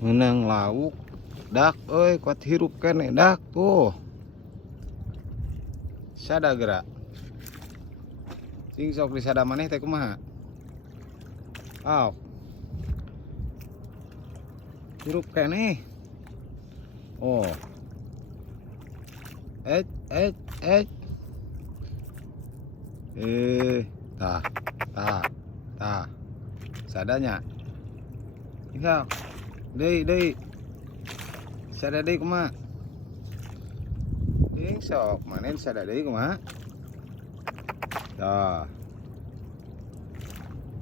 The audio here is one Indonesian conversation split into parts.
menang lauk dak euy kuat hirup kene dak tuh sada gerak sing sok disada maneh teh kumaha hirup kene oh eh eh eh tah tah tah sadanya iya deui sada deui kumaha ding sok manen sada deui kumaha tah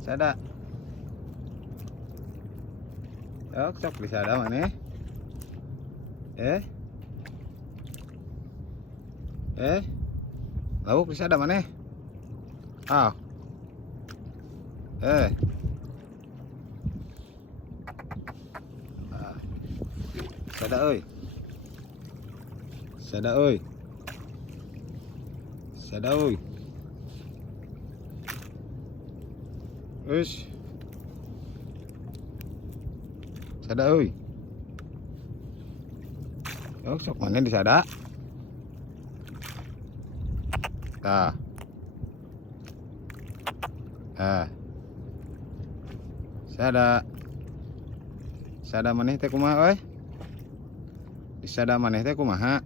sada sok disada maneh lauk disada maneh ah ah, sada euy sada euy sada euy Ush sada euy sok maneh disada tah sada sada maneh teh kumaha euy disada maneh teh kumaha